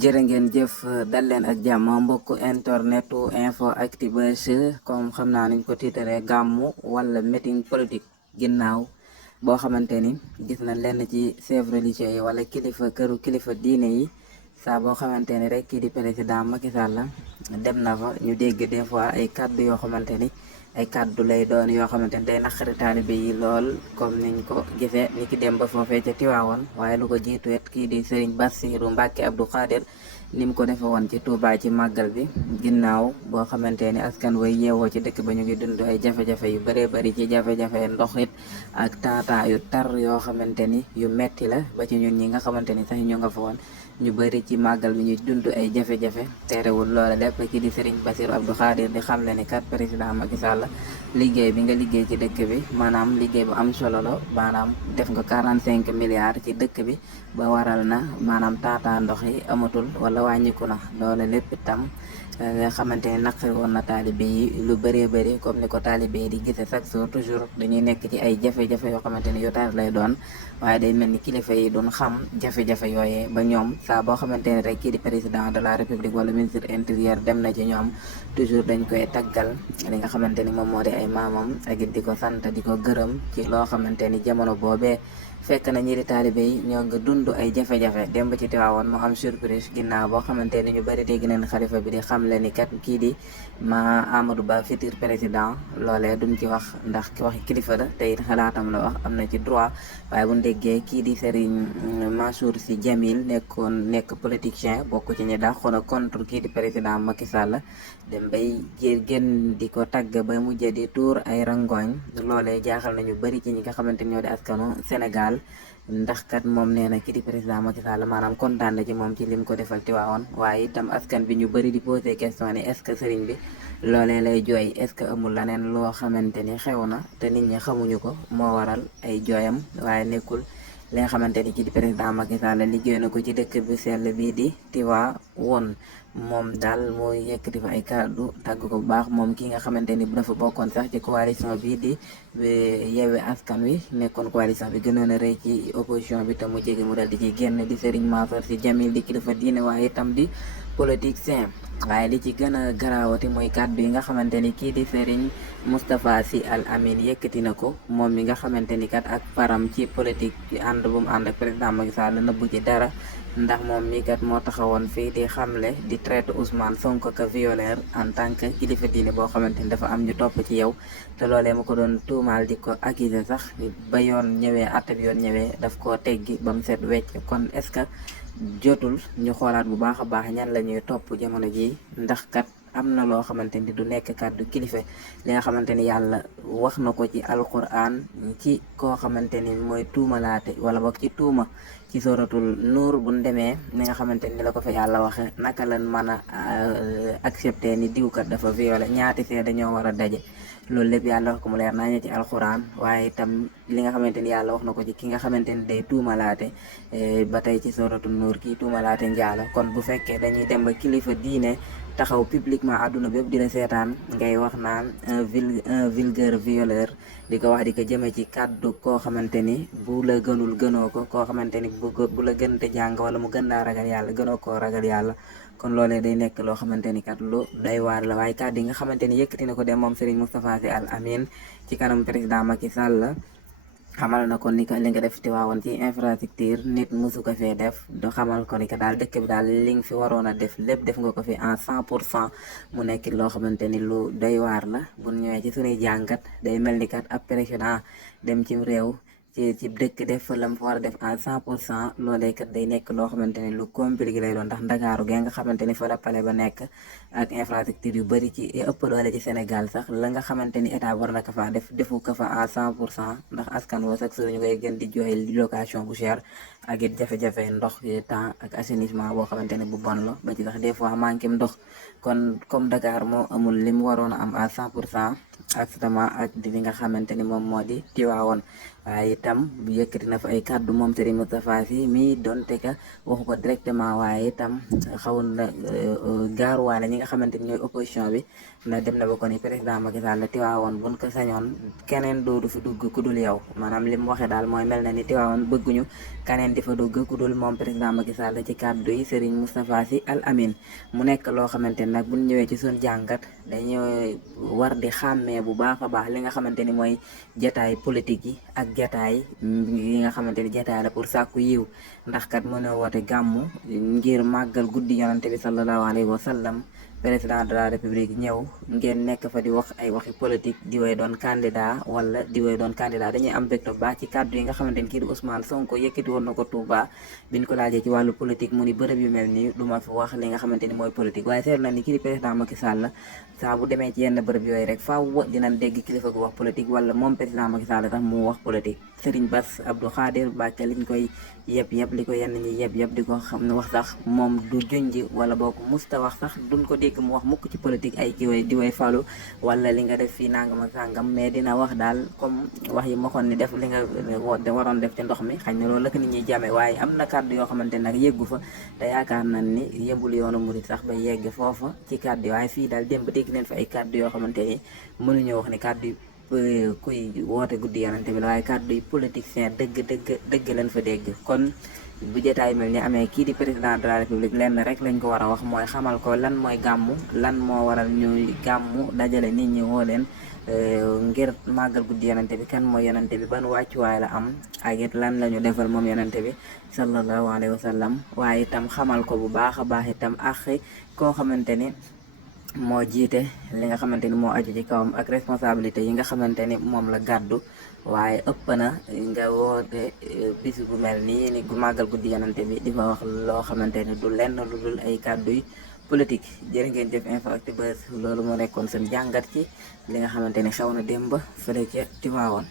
jërë ngeen jëf dal leen ak jàmm mbokku internetu info actubuzz comme xam naa niñ ko tiitaree gàmmu wala meeting politique ginnaaw boo xamante ni gis na lenn ci chefs religieux yi wala kilifa diine yi saa boo xamante ni rek kii di président Macky Sall dem na fa ñu dégg des fois ay kàddu yoo xamante ni ay kàddu lay doon yoo xamante ni day naqari taalibe yi lool comme niñ ko gisee ni ki dem ba foofee ca Tiwaawoon waaye lu ko jiitu it kii di Serigne Bassirou Mbacké Abdou Khadir ni mu ko defe woon ci Touba ci màggal bi ginnaaw boo xamante ni askan way yeewoo ci dëkk ba ñu ngi dund ay jafe-jafe yu bëree bëri ci jafe-jafe ndox it ak taataa yu tar yoo xamante ni yu metti la ba ci ñun ñi nga xamante ni sax ñu nga fa woon ñu bëri ci màggal bi ñuy dund ay jafe-jafe terewul loola lépp ki di Serigne Bassirou Abdou Khadir di xam le ni kat président Macky Sall liggéey bi nga liggéey ci dëkk bi maanaam liggéey bu am solo la maanaam def nga 45 milliards ci dëkk bi ba waral na maanaam taataa ndox yi amatul wala wàññiku na loola lépp itam nga xamante ne naqari woon na taalibe yi lu bëree bëri comme ni ko taalibe yi di gise chaque jour toujours dañuy nekk ci ay jafe-jafe yoo xamante ne yu tar lay doon waaye day mel ni kilifa yi doon xam jafe-jafe yooyee ba ñoom saa boo xamante ne rek kii di président de la république wala ministre intérieur dem na ci ñoom toujours dañ koy taggal li nga xamante ni moom moo di ay maamam ak it di ko sant di ko gërëm ci loo xamante ni jamono boobee fekk na ñi di taalibe yi ñoo nga dund ay jafe-jafe dem ba ci Tiwaawoon mu am surprise ginnaaw boo xamante ni ñu bëri dégg nañ xalifa bi di xamle ni kat kii di ma Amadou Ba futur président loolee duñ ci wax ndax ki waxi kilifa la te it xalaatam la wax am na ci droit waaye bu ñu déggee kii di Serigne Mansour Sy Djamil nekk politicien bokk ci ñi dàqoon a contre kii di président Macky Sall dem bay génn di ko tagg ba mujjee di tuur ay rangoñ loolee jaaxal nañu bëri ci ñi nga xamante ni ñoo di askanu Sénégal ndax kat moom nee na kii di président Macky Sall maanaam kontaan na ci moom ci lim ko defal Tiwaawoon waaye itam askan bi ñu bëri di posé question ni est-ce que sëriñ bi loolee lay jooy est-ce que amul leneen loo xamante ni xew na te nit ñi xamuñu ko moo waral ay jooyam waaye nekkul li nga xamante ni kii di président Macky Sall liggéey na ko ci dëkk bi sell bii di Tiwaawoon moom daal mooy yëkkati fa ay kàddu tàgg ko bu baax moom ki nga xamante ni dafa bokkoon sax ci coalition bii di Yewwi Askan Wi nekkoon coalition bi gënoon a rëy ci opposition bi te mu jege mu dal di ci génn di Serigne Mansour Sy Djamil di kilifa diine waaye itam di politicien waaye li ci gën a garaawati mooy kàddu yi nga xamante ni kii di Serigne Moustapha Sy Al Amine yëkkati na ko moom mi nga xamante ni kat ak param ci politique bi ànd bu mu ànd ak président Macky Sall nëbbu ci dara ndax moom mi kat moo taxawoon fii di xamle di traité Ousmane Sonko ka violeur en tant que kilifa diine boo xamante ni dafa am ñu topp ci yow te loolee mu ko doon tuumaal di ko accuser sax ba yoon ñëwee atte bi yoon ñëwee daf koo teggi ba mu set wecc kon est-ce que jotul ñu xoolaat bu baax a baax ñan la ñuy topp jamono ji ndax kat am na loo xamante ni du nekk kàddu kilifa li nga xamante ni yàlla wax na ko ci alquran ci koo xamante ni mooy tuumalaate wala boog ci tuuma ci suratul nuur buñ demee ni nga xamante ni la ko fa yàlla waxe naka lan mën a accepter ni diwkat dafa violé ñaati see dañoo war a daje loolu lépp yàlla wax ko mu leer naa ñu ci alxuraan waaye itam li nga xamante ni yàlla wax na ko ci ki nga xamante ni day tuumalaate ba tey ci suratul nuur kii tuumalaate njaalo kon bu fekkee dañuy dem ba kilifa diine taxaw publiquement àdduna bépp di la seetaan ngay wax naan un vulgaire violeur di ko wax di ko jëme ci kàddu koo xamante ni bu la gënul gënoo ko koo xamante ni bu la gën te jàng wala mu gën laa ragal yàlla gënoo koo ragal yàlla kon loolee day nekk loo xamante ni kat lu day waar la waaye kàddu yi nga xamante ni yëkkati na ko dem moom Serigne Moustapha Sy Al Amine ci kanam président Macky Sall xamal na ko ni ko li nga def Tiwaawoon ci infrastructure nit mosu ko fee def do xamal ko ni ko daal dëkk bi daal li nga fi waroon a def lépp def nga ko fi en 100% mu nekk loo xamante ni lu doy waar la bu ñëwee ci suñuy jàngat day mel ni kat ab président dem ci réew ci dëkk def fa la mu fa war a def en 100% loolee kat day nekk loo xamante ni lu compliqué lay doon ndax Ndakaaru gee nga xamante ni fa la pale ba nekk ak infrastructure yu bëri ci ëpp doole ci Sénégal sax la nga xamante ni état war na ko fa def defu ko fa en 100% ndax askan woo sax su ñu koy gën di jooy location bu cher ak it jafe-jafe ndox temps ak assainissement boo xamante ni bu bon la ba ci sax des fois manqué ndox kon comme Dakar moo amul li mu waroon a am à 100% ak li nga xamante ni moom moo di Tiwaawoon. waaye itam yëkkati na fa ay kàddu moom Serigne Moustapha Sy mi donte ka waxu ko directement waaye itam xawoon na gaaruwaale ñi nga xamante ni ñooy opposition bi na dem na ba ko ni président Macky Sall Tiwaawoon buñ ko sañoon keneen doodu fi dugg ku dul yow. maanaam li mu waxee daal mooy mel na ni Tiwaawoon bëgguñu keneen di fa dugg ku dul moom président Macky Sall ci kàddu yi Serigne Moustapha Sy Al Amine. mu nekk loo xamante ni nag buñ ñëwee ci suñ jàngat dañoo war di xàmmee bu baax a baax li nga xamante ni mooy jataay politique yi ak jataay yi nga xamante ni jataay la pour sàkku yiw. ndax kat mën a woote gàmmu ngir màggal guddi yonante bi sallallahu alayhi wa sallam président de la république ñëw ngeen nekk fa di wax ay waxi politique di way doon candidat wala di way doon candidat. dañuy am mbégte baax ci kàddu yi nga xamante ni kii di Ousmane Sonko yëkkati woon na ko Touba biñ ko laajee ci wàllu politique mu ni bërëb yu mel nii du ma fi wax li nga xamante ni mooy politique. waaye seetlu na ni kii di président Macky Sall saa bu demee ci yenn bërëb yooyu rek faaw dinañ dégg kilifa gu wax politique wala moom président Macky Sall tax mu wax politique. Serigne Bass Abdou Khadir Mbacké liñ koy yëpp li ko yenn ñi yëpp di ko xam ne wax sax moom du junji wala boo ko musta wax sax duñ ko dégg mu wax mukk ci politique ay kiway di way falu wala li nga def fii nangam ak sàngam. mais dina wax daal comme wax yi ma waxoon ni def li nga waroon def ci ndox mi xañ na loolu la ko nit ñi jàmme. waaye am na kàddu yoo xamante nag yeggu fa te yaakaar nañ ni yëmbul yoonu murit sax ba yegg foofa ci kàddu yi. waaye fii daal démb dégg neen fa ay kàddu yoo xamante ni mënuñoo wax ni kàddu yi kuy woote guddi yonante bi la waaye kàddu yi politicien dëgg lañ fa dégg. kon bu jotaay mel ni amee kii di président de la république lenn rek lañ ko war a wax mooy xamal ko lan mooy gàmmu lan moo waral ñuy gàmmu dajale nit ñi woo leen ngir màggal guddi yonante bi kan mooy yonante bi ban wàccuwaay la am ak it lan la ñu defal moom yonante bi sallallahu alayhi wa sallam. waaye itam xamal ko bu baax a baax itam ak koo xamante ni moo jiite li nga xamante ni moo aju ci kawam ak responsabilité yi nga xamante ni moom la gàddu. waaye ëpp na nga woote bis bu mel nii ni gu màggal guddi yonante bi di fa wax loo xamante ni du lenn lu dul ay kàddu yi politique. jërë ngeen jëf Info-Actu Buzz loolu moo nekkoon seen jàngat ci li nga xamante ni xew na démb fële ca Tivaouane.